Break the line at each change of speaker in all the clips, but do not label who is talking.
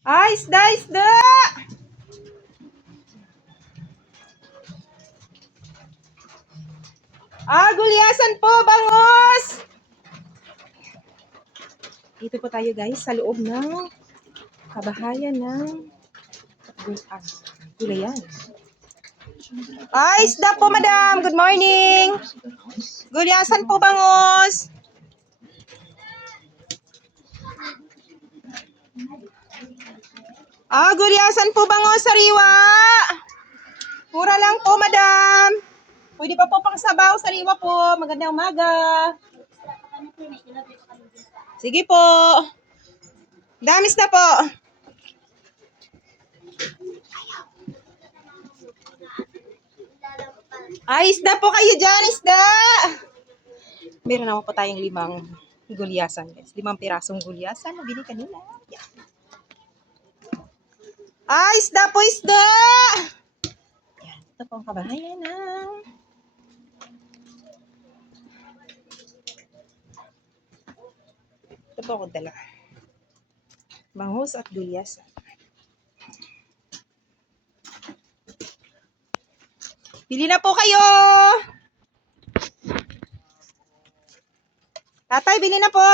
Ay, isda, isda! Ah, gulyasan po, bangos! Dito po tayo guys, sa loob ng kabahayan ng ah, gulayan. Ay, isda po, madam. Good morning. Gulyasan po, bangos. Ah, gulyasan po bangos, sariwa. Mura lang po, madam. Pwede pa po pang sabaw, sariwa po. Magandang umaga. Sige po. Damis na po. Ay, isda po kayo dyan, isda! Meron naman po tayong limang gulyasan, guys. Limang pirasong gulyasan na bili kanina. Yan. Ay, isda po, isda! Yan, ito po ang kabahayan ng... Ito po ako dala. Bangus at gulyasan. Bili na po kayo! Tatay, bili na po!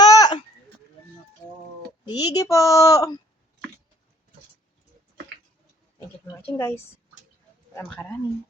Sige po! Thank you for watching guys. Para makarami.